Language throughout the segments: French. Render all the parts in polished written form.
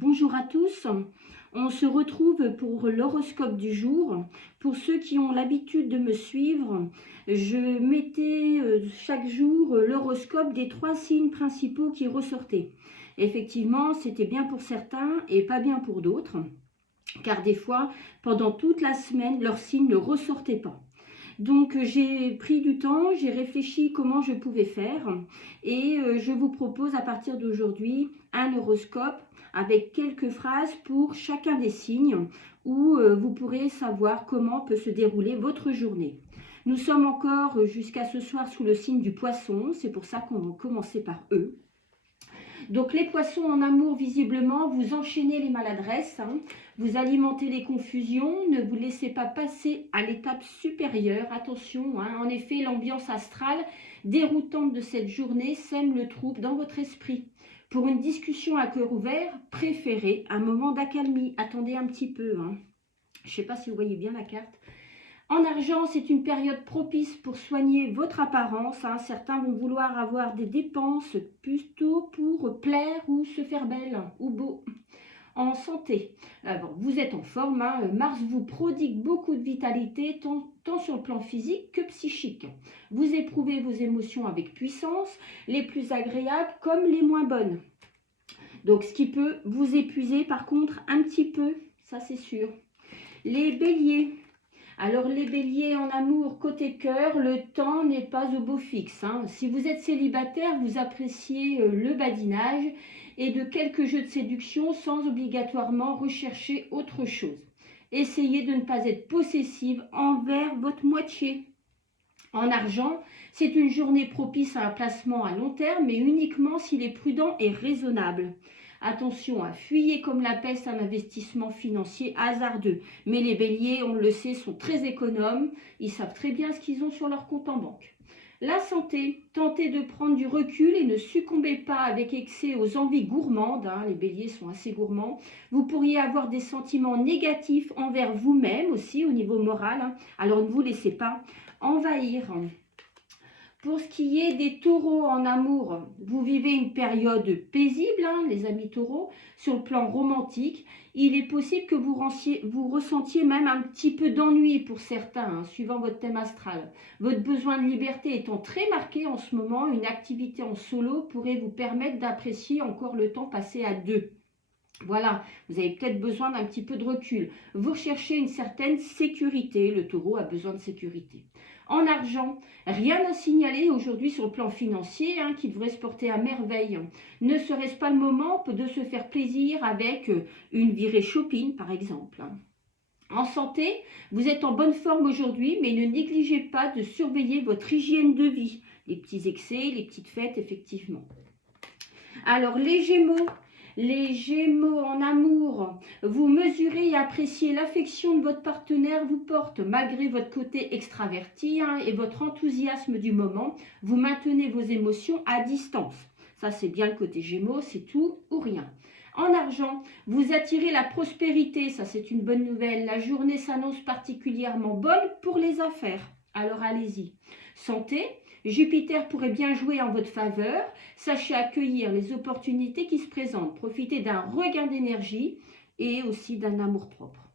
Bonjour à tous, on se retrouve pour l'horoscope du jour. Pour ceux qui ont l'habitude de me suivre, je mettais chaque jour l'horoscope des 3 signes principaux qui ressortaient. Effectivement, c'était bien pour certains et pas bien pour d'autres, car des fois, pendant toute la semaine, leur signe ne ressortait pas. Donc j'ai pris du temps, j'ai réfléchi comment je pouvais faire et je vous propose à partir d'aujourd'hui un horoscope avec quelques phrases pour chacun des signes où vous pourrez savoir comment peut se dérouler votre journée. Nous sommes encore jusqu'à ce soir sous le signe du poisson, c'est pour ça qu'on va commencer par eux. Donc les poissons en amour, visiblement, vous enchaînez les maladresses, hein, vous alimentez les confusions, ne vous laissez pas passer à l'étape supérieure. Attention, hein, en effet, l'ambiance astrale déroutante de cette journée sème le trouble dans votre esprit. Pour une discussion à cœur ouvert, préférez un moment d'accalmie. Attendez un petit peu. Hein. Je ne sais pas si vous voyez bien la carte. En argent, c'est une période propice pour soigner votre apparence. Hein. Certains vont vouloir avoir des dépenses plutôt pour plaire ou se faire belle ou beau. En santé, bon, vous êtes en forme. Hein. Mars vous prodigue beaucoup de vitalité, tant sur le plan physique que psychique. Vous éprouvez vos émotions avec puissance, les plus agréables comme les moins bonnes. Donc, ce qui peut vous épuiser, par contre, un petit peu, ça c'est sûr. Les béliers. Alors les béliers en amour côté cœur, le temps n'est pas au beau fixe. Hein. Si vous êtes célibataire, vous appréciez le badinage et de quelques jeux de séduction sans obligatoirement rechercher autre chose. Essayez de ne pas être possessive envers votre moitié. En argent, c'est une journée propice à un placement à long terme, mais uniquement s'il est prudent et raisonnable. Attention, fuyez comme la peste un investissement financier hasardeux. Mais les béliers, on le sait, sont très économes. Ils savent très bien ce qu'ils ont sur leur compte en banque. La santé, tentez de prendre du recul et ne succombez pas avec excès aux envies gourmandes. Hein, les béliers sont assez gourmands. Vous pourriez avoir des sentiments négatifs envers vous-même aussi au niveau moral. Hein, alors ne vous laissez pas envahir. Pour ce qui est des taureaux en amour, vous vivez une période paisible, hein, les amis taureaux, sur le plan romantique. Il est possible que vous ressentiez même un petit peu d'ennui pour certains, hein, suivant votre thème astral. Votre besoin de liberté étant très marqué en ce moment, une activité en solo pourrait vous permettre d'apprécier encore le temps passé à deux. Voilà, vous avez peut-être besoin d'un petit peu de recul. Vous recherchez une certaine sécurité. Le taureau a besoin de sécurité. En argent, rien à signaler aujourd'hui sur le plan financier hein, qui devrait se porter à merveille. Ne serait-ce pas le moment de se faire plaisir avec une virée shopping, par exemple. En santé, vous êtes en bonne forme aujourd'hui, mais ne négligez pas de surveiller votre hygiène de vie. Les petits excès, les petites fêtes, effectivement. Alors, les Gémeaux. Les Gémeaux en amour, vous mesurez et appréciez l'affection de votre partenaire vous porte malgré votre côté extraverti hein, et votre enthousiasme du moment. Vous maintenez vos émotions à distance. Ça, c'est bien le côté Gémeaux, c'est tout ou rien. En argent, vous attirez la prospérité. Ça, c'est une bonne nouvelle. La journée s'annonce particulièrement bonne pour les affaires. Alors, allez-y. Santé, Jupiter pourrait bien jouer en votre faveur. Sachez accueillir les opportunités qui se présentent. Profitez d'un regain d'énergie et aussi d'un amour-propre.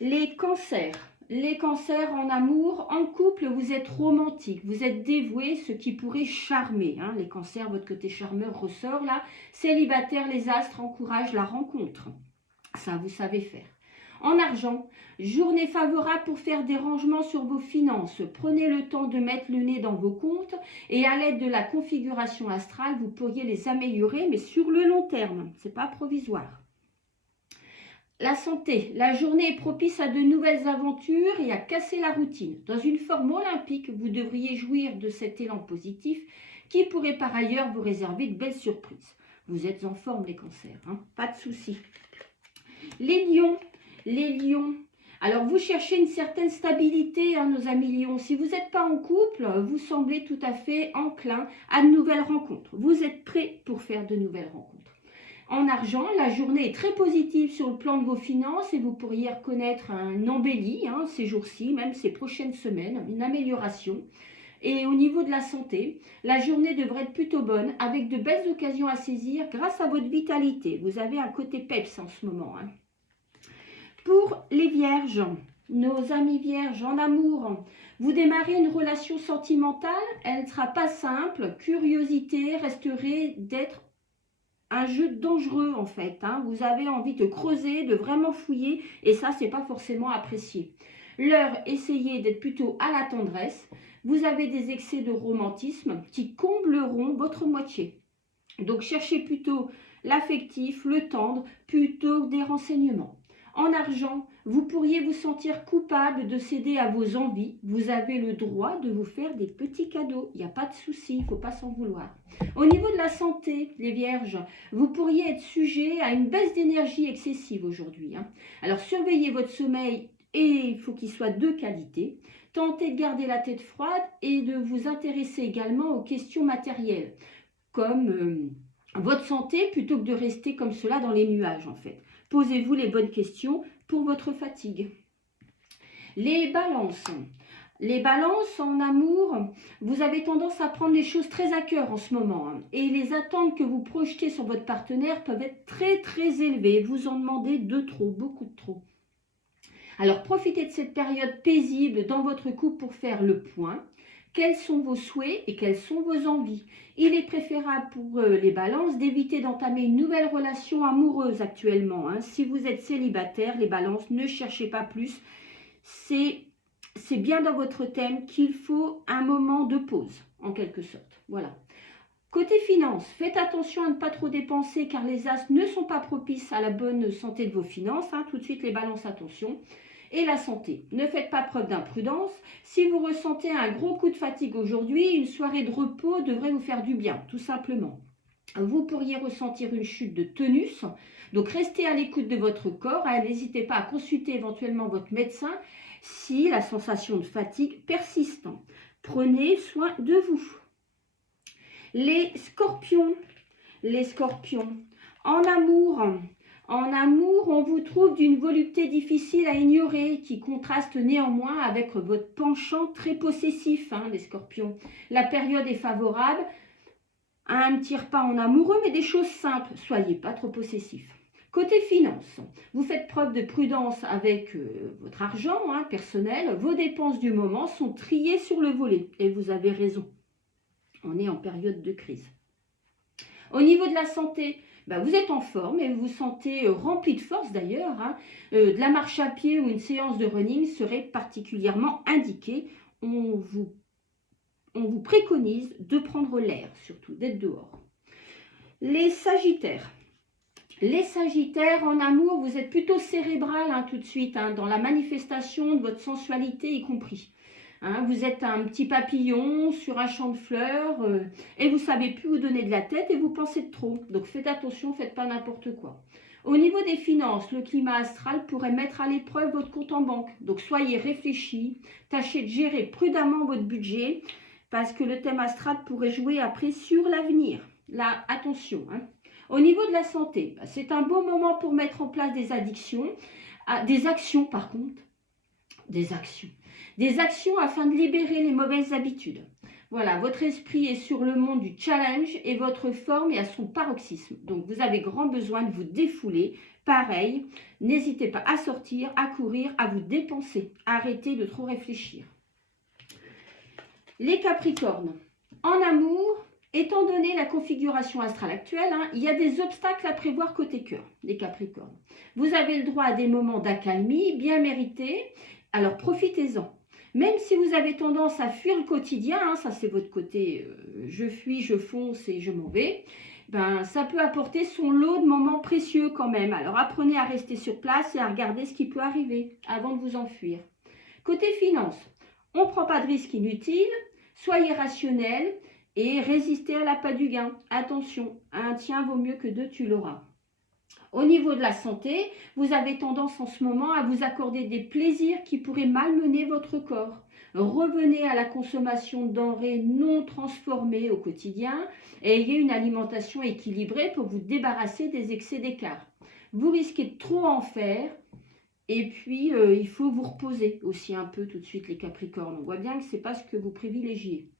Les cancers. Les cancers en amour, en couple, vous êtes romantique, vous êtes dévoué, ce qui pourrait charmer. Hein. Les cancers, votre côté charmeur ressort là. Célibataire, les astres encouragent la rencontre. Ça, vous savez faire. En argent, journée favorable pour faire des rangements sur vos finances. Prenez le temps de mettre le nez dans vos comptes et à l'aide de la configuration astrale, vous pourriez les améliorer, mais sur le long terme. Ce n'est pas provisoire. La santé, la journée est propice à de nouvelles aventures et à casser la routine. Dans une forme olympique, vous devriez jouir de cet élan positif qui pourrait par ailleurs vous réserver de belles surprises. Vous êtes en forme les cancers, hein, pas de souci. Les lions, alors vous cherchez une certaine stabilité, hein, nos amis lions. Si vous n'êtes pas en couple, vous semblez tout à fait enclin à de nouvelles rencontres. Vous êtes prêt pour faire de nouvelles rencontres. En argent, la journée est très positive sur le plan de vos finances et vous pourriez reconnaître un embelli hein, ces jours-ci, même ces prochaines semaines, une amélioration. Et au niveau de la santé, la journée devrait être plutôt bonne, avec de belles occasions à saisir grâce à votre vitalité. Vous avez un côté peps en ce moment, hein. Pour les vierges, nos amis vierges en amour, vous démarrez une relation sentimentale, elle ne sera pas simple. Curiosité resterait d'être un jeu dangereux en fait, hein. Vous avez envie de creuser, de vraiment fouiller, et ça, c'est pas forcément apprécié. L'heure, essayez d'être plutôt à la tendresse. Vous avez des excès de romantisme qui combleront votre moitié. Donc, cherchez plutôt l'affectif, le tendre, plutôt que des renseignements. En argent, vous pourriez vous sentir coupable de céder à vos envies. Vous avez le droit de vous faire des petits cadeaux. Il n'y a pas de souci, il ne faut pas s'en vouloir. Au niveau de la santé, les vierges, vous pourriez être sujet à une baisse d'énergie excessive aujourd'hui, hein. Alors, surveillez votre sommeil et il faut qu'il soit de qualité. Tentez de garder la tête froide et de vous intéresser également aux questions matérielles, comme votre santé, plutôt que de rester comme cela dans les nuages en fait. Posez-vous les bonnes questions pour votre fatigue. Les balances. Les balances en amour, vous avez tendance à prendre les choses très à cœur en ce moment, hein. Et les attentes que vous projetez sur votre partenaire peuvent être très très élevées. Vous en demandez de trop, beaucoup de trop. Alors profitez de cette période paisible dans votre couple pour faire le point. Quels sont vos souhaits et quelles sont vos envies? Il est préférable pour les balances d'éviter d'entamer une nouvelle relation amoureuse actuellement, hein. Si vous êtes célibataire, les balances, ne cherchez pas plus. C'est bien dans votre thème qu'il faut un moment de pause, en quelque sorte. Voilà. Côté finance, faites attention à ne pas trop dépenser car les as ne sont pas propices à la bonne santé de vos finances, hein. Tout de suite les balances, attention. Et la santé, ne faites pas preuve d'imprudence. Si vous ressentez un gros coup de fatigue aujourd'hui, une soirée de repos devrait vous faire du bien, tout simplement. Vous pourriez ressentir une chute de tonus, donc restez à l'écoute de votre corps. N'hésitez pas à consulter éventuellement votre médecin si la sensation de fatigue persiste. Prenez soin de vous. Les scorpions, en amour, on vous trouve d'une volupté difficile à ignorer, qui contraste néanmoins avec votre penchant très possessif, hein, les scorpions. La période est favorable à un petit repas en amoureux, mais des choses simples. Soyez pas trop possessif. Côté finance, vous faites preuve de prudence avec votre argent, hein, personnel. Vos dépenses du moment sont triées sur le volet, et vous avez raison. On est en période de crise. Au niveau de la santé, vous êtes en forme et vous vous sentez rempli de force d'ailleurs, hein. De la marche à pied ou une séance de running serait particulièrement indiquée. On vous préconise de prendre l'air, surtout d'être dehors. Les sagittaires. Les sagittaires, en amour, vous êtes plutôt cérébral, hein, tout de suite, hein, dans la manifestation de votre sensualité y compris. Hein, vous êtes un petit papillon sur un champ de fleurs et vous ne savez plus où donner de la tête et vous pensez de trop. Donc faites attention, faites pas n'importe quoi. Au niveau des finances, le climat astral pourrait mettre à l'épreuve votre compte en banque. Donc soyez réfléchis, tâchez de gérer prudemment votre budget parce que le thème astral pourrait jouer après sur l'avenir. Là, attention, hein. Au niveau de la santé, c'est un bon moment pour mettre en place des actions par contre. Des actions afin de libérer les mauvaises habitudes. Voilà, votre esprit est sur le monde du challenge et votre forme est à son paroxysme. Donc, vous avez grand besoin de vous défouler. Pareil, n'hésitez pas à sortir, à courir, à vous dépenser. Arrêtez de trop réfléchir. Les Capricornes. En amour, étant donné la configuration astrale actuelle, hein, il y a des obstacles à prévoir côté cœur, les Capricornes. Vous avez le droit à des moments d'accalmie bien mérités. Alors profitez-en. Même si vous avez tendance à fuir le quotidien, hein, ça c'est votre côté je fuis, je fonce et je m'en vais, ça peut apporter son lot de moments précieux quand même. Alors apprenez à rester sur place et à regarder ce qui peut arriver avant de vous enfuir. Côté finance, on ne prend pas de risques inutiles, soyez rationnel et résistez à l'appât du gain. Attention, un tien vaut mieux que deux, tu l'auras. Au niveau de la santé, vous avez tendance en ce moment à vous accorder des plaisirs qui pourraient malmener votre corps. Revenez à la consommation de denrées non transformées au quotidien et ayez une alimentation équilibrée pour vous débarrasser des excès d'écart. Vous risquez de trop en faire Et puis, il faut vous reposer aussi un peu tout de suite, les Capricornes. On voit bien que ce n'est pas ce que vous privilégiez.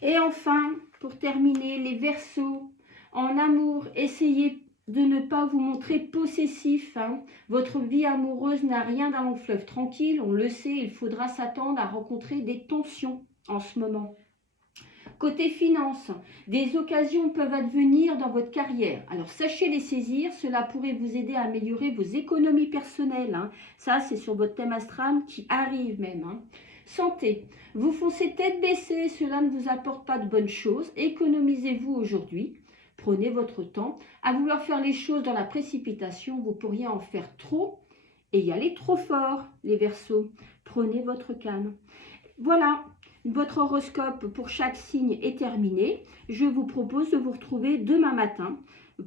Et enfin, pour terminer, les Verseaux. En amour, essayez de ne pas vous montrer possessif. Hein. Votre vie amoureuse n'a rien d'un long fleuve tranquille. On le sait, il faudra s'attendre à rencontrer des tensions en ce moment. Côté finance, des occasions peuvent advenir dans votre carrière. Alors sachez les saisir, cela pourrait vous aider à améliorer vos économies personnelles. Hein. Ça, c'est sur votre thème astral qui arrive même. Hein. Santé, vous foncez tête baissée, cela ne vous apporte pas de bonnes choses. Économisez-vous aujourd'hui. Prenez votre temps. À vouloir faire les choses dans la précipitation, vous pourriez en faire trop et y aller trop fort, les Verseaux. Prenez votre calme. Voilà, votre horoscope pour chaque signe est terminé. Je vous propose de vous retrouver demain matin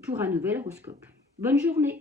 pour un nouvel horoscope. Bonne journée!